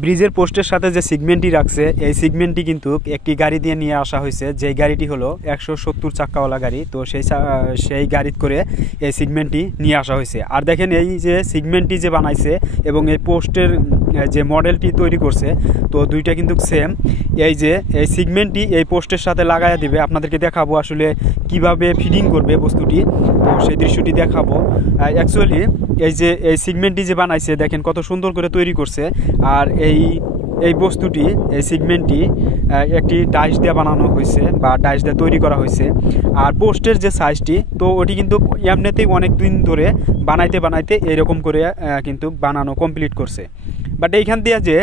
ব্রিজের পোস্টের সাথে যে সিগমেন্টটি রাখছে এই সিগমেন্টটি কিন্তু একটি গাড়ি দিয়ে নিয়ে আসা হয়েছে, যেই গাড়িটি হলো 170 চাক্কাওয়ালা গাড়ি। তো সেই গাড়ি করে এই সিগমেন্টটি নিয়ে আসা হয়েছে। আর দেখেন এই যে সিগমেন্টটি যে বানাইছে এবং এই পোস্টের যে মডেলটি তৈরি করছে, তো দুইটা কিন্তু সেম। এই যে এই সিগমেন্টটি এই পোস্টের সাথে লাগাইয়া দিবে, আপনাদেরকে দেখাবো আসলে কিভাবে ফিটিং করবে বস্তুটি, তো সেই দৃশ্যটি দেখাবো। অ্যাকচুয়ালি এই যে এই সিগমেন্টটি যে বানাইছে দেখেন কত সুন্দর করে তৈরি করছে। আর এই বস্তুটি, এই সিগমেন্টটি একটি ডাইস দিয়ে বানানো হয়েছে বা ডাইস দিয়ে তৈরি করা হয়েছে। আর পোস্টের যে সাইজটি, তো ওটি কিন্তু এমনিতেই অনেক দিন ধরে বানাইতে এরকম করে কিন্তু বানানো কমপ্লিট করছে। বাট এইখান দিয়ে যে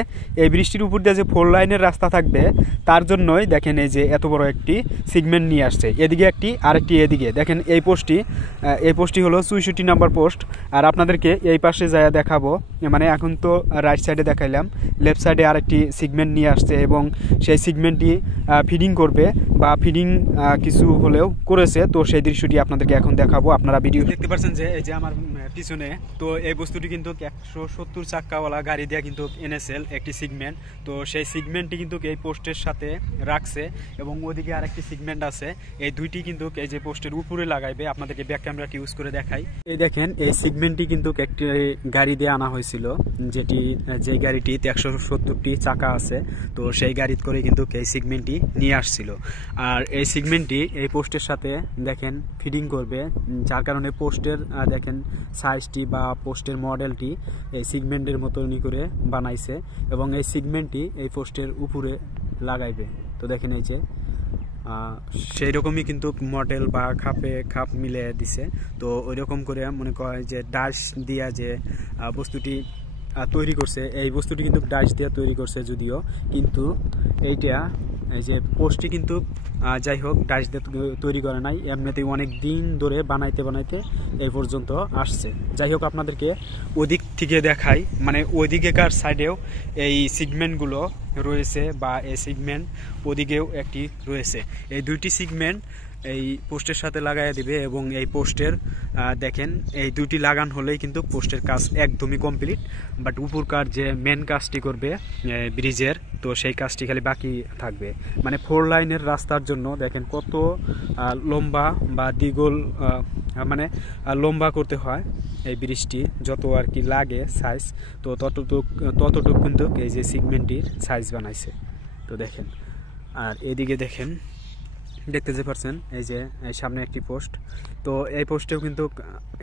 এই বৃষ্টির উপর দিয়ে যে 4 লাইনের রাস্তা থাকবে, তার জন্যই দেখেন এই যে এত বড় একটি সিগমেন্ট নিয়ে আসছে। এদিকে একটি, আরেকটি এদিকে। দেখেন এই পোস্টটি হলো 64 নাম্বার পোস্ট। আর আপনাদেরকে এই পাশে যায় দেখাবো, মানে এখন তো রাইট সাইডে দেখাইলাম, লেফট সাইডে আরেকটি সিগমেন্ট নিয়ে আসছে এবং সেই সিগমেন্টটি ফিডিং করবে বা ফিডিং কিছু হলেও করেছে। তো সেই দৃশ্যটি আপনাদেরকে এখন দেখাবো। আপনারা ভিডিও দেখতে পাচ্ছেন যে এই যে আমার পিছনে, তো এই বস্তুটি কিন্তু 170 চাক্কাওয়ালা গাড়ি দিয়ে কিন্তু এনেছেল একটি সিগমেন্ট। তো সেই সিগমেন্টটি কিন্তু এই পোস্টের সাথে রাখছে এবং ওদিকে আরেকটি সিগমেন্ট আছে। এই দুইটি কিন্তু এই যে পোস্টের উপরে লাগাইবে। আপনাদেরকে ব্যাক ক্যামেরাটি ইউজ করে দেখাই। এই দেখেন এই সিগমেন্টটি কিন্তু একটি গাড়ি দিয়ে আনা হয়েছিল, যে গাড়িটিতে 170টি চাকা আছে। তো সেই গাড়ি করে কিন্তু এই সিগমেন্টটি নিয়ে আসছিল। আর এই সিগমেন্টটি এই পোস্টের সাথে দেখেন ফিটিং করবে, যার কারণে পোস্টের দেখেন সাইজটি বা পোস্টের মডেলটি এই সিগমেন্টের মতনই করে বানাইছে এবং এই সিগমেন্টটি এই পোস্টের উপরে লাগাইবে। তো দেখেন এই যে সেই রকমই কিন্তু মডেল বা খাপ মিলে দিছে। তো ওই রকম করে মনে করে যে ডাশ দিয়া যে বস্তুটি তৈরি করছে, এই বস্তুটি কিন্তু ডাশ দিয়ে তৈরি করছে যদিও, কিন্তু এইটা এই যে পোস্টটি কিন্তু যাই হোক ডাশ দিয়ে তৈরি করে নাই, এমনিতেই অনেক দিন ধরে বানাইতে এই পর্যন্ত আসছে। যাই হোক আপনাদেরকে ওদিক থেকে দেখাই, মানে ওইদিকেকার সাইডেও এই সিগমেন্টগুলো রয়েছে বা এই সিগমেন্ট ওদিকেও একটি রয়েছে। এই দুইটি সিগমেন্ট এই পোস্টের সাথে লাগাইয়া দিবে এবং এই পোস্টের দেখেন এই দুইটি লাগান হলেই কিন্তু পোস্টের কাজ একদমই কমপ্লিট। বাট উপরকার যে মেন কাজটি করবে ব্রিজের, তো সেই কাজটি খালি বাকি থাকবে। মানে 4 লাইনের রাস্তার জন্য দেখেন কত লম্বা বা দ্বিগুণ মানে লম্বা করতে হয় এই ব্রিজটি, যত আর কি লাগে সাইজ, তো ততটুক কিন্তু এই যে সিগমেন্টটির সাইজ বানাইছে। তো দেখেন, আর এদিকে দেখেন দেখতে যে পারছেন এই যে সামনে একটি পোস্ট, তো এই পোস্টেও কিন্তু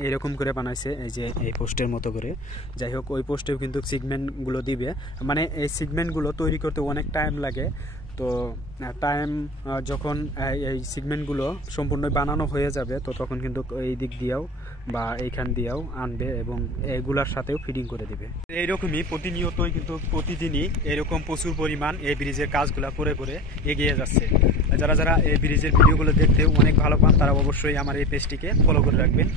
এরকম করে বানাইছে, এই যে এই পোস্টের মতো করে। যাই হোক ওই পোস্টেও কিন্তু সিগমেন্টগুলো দিবে, মানে এই সিগমেন্টগুলো তৈরি করতে অনেক টাইম লাগে। তো টাইম যখন এই সিগমেন্টগুলো সম্পূর্ণ বানানো হয়ে যাবে, তো তখন কিন্তু এই দিক দিয়েও বা এইখান দিয়েও আনবে এবং এগুলার সাথেও ফিটিং করে দিবে। এইরকমই প্রতিনিয়তই কিন্তু প্রতিদিনই এরকম প্রচুর পরিমাণ এই ব্রিজের কাজগুলো করে এগিয়ে যাচ্ছে। যারা এই ব্রিজের ভিডিওগুলো দেখতে অনেক ভালো পান, তারা অবশ্যই আমার এই পেজটিকে ফলো করে রাখবেন।